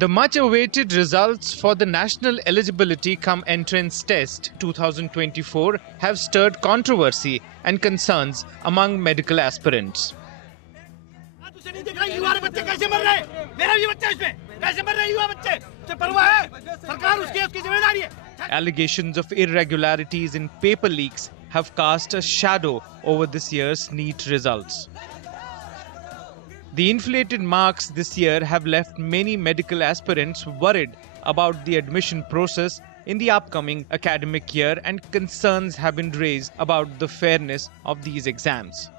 The much-awaited results for the National Eligibility Cum Entrance Test 2024 have stirred controversy and concerns among medical aspirants. Allegations of irregularities in paper leaks have cast a shadow over this year's NEET results. The inflated marks this year have left many medical aspirants worried about the admission process in the upcoming academic year, and concerns have been raised about the fairness of these exams.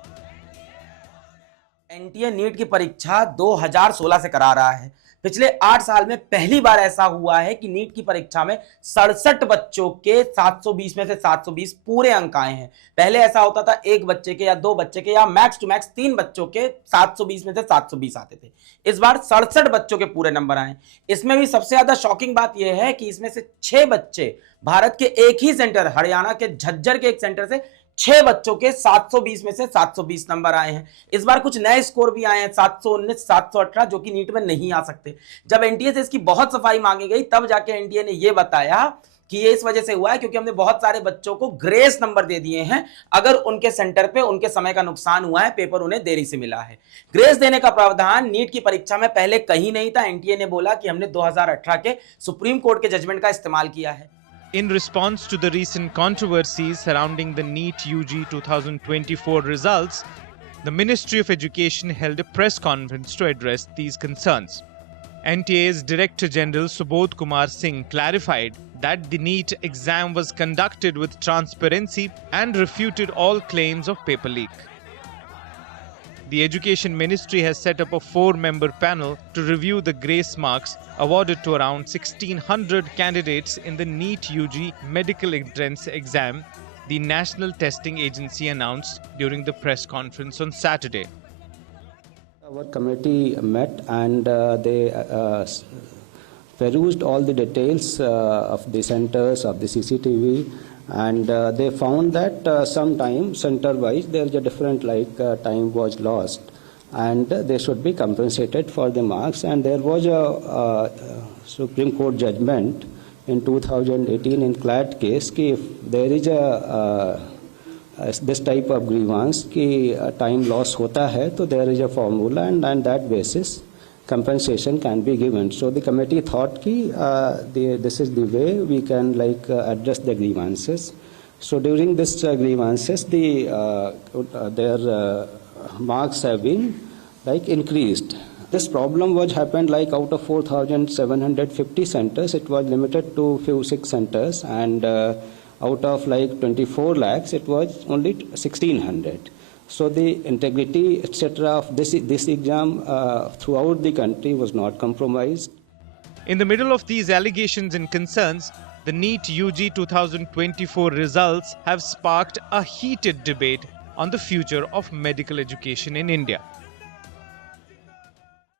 NTA NEET की परीक्षा 2016 से करा रहा है। पिछले 8 साल में पहली बार ऐसा हुआ है कि नीट की परीक्षा में 67 बच्चों के 720 में से 720 पूरे अंक आए हैं। पहले ऐसा होता था एक बच्चे के या 2 बच्चे के या मैक्स टू मैक्स 3 बच्चों के 720 में से 720 आते थे। इस बार 67 बच्चों के पूरे नंबर आए। इसमें भी सबसे ज्यादा शॉकिंग बात यह है कि इसमें से 6 बच्चे भारत के एक ही सेंटर, हरियाणा के झज्जर के एक सेंटर से 6 बच्चों के 720 में से 720 नंबर आए हैं। इस बार कुछ नए स्कोर भी आए हैं, 719, 718, जो कि नीट में नहीं आ सकते। जब एनटीए से इसकी बहुत सफाई मांगी गई तब जाके एनटीए ने यह बताया कि ये इस वजह से हुआ है क्योंकि हमने बहुत सारे बच्चों को ग्रेस नंबर दे दिए हैं अगर उनके सेंटर पे उनके समय का नुकसान हुआ है, पेपर उन्हें देरी से मिला है। ग्रेस देने का प्रावधान नीट की परीक्षा में पहले कहीं नहीं था। एनटीए ने बोला कि हमने 2018 के सुप्रीम कोर्ट के जजमेंट का इस्तेमाल किया है। In response to the recent controversies surrounding the NEET UG 2024 results, the Ministry of Education held a press conference to address these concerns. NTA's Director General Subodh Kumar Singh clarified that the NEET exam was conducted with transparency and refuted all claims of paper leak. The Education Ministry has set up a 4-member panel to review the grace marks awarded to around 1,600 candidates in the NEET UG medical entrance exam, the National Testing Agency announced during the press conference on Saturday. Our committee met and they perused all the details of the centers, of the CCTV, and they found that sometime center-wise there is a different time was lost, and they should be compensated for the marks. And there was a Supreme Court judgment in 2018 in CLAT case कि if there is a this type of grievance कि time loss होता है तो there is a formula, and on that basis compensation can be given. So the committee thought कि this is the way we can address the grievances. So during this grievances their marks have been increased. This problem was happened out of 4,750 centers, it was limited to few 6 centers, and out of 24 lakhs it was only 1,600. So the integrity, etc. of this exam throughout the country was not compromised. In the middle of these allegations and concerns, the NEET UG 2024 results have sparked a heated debate on the future of medical education in India.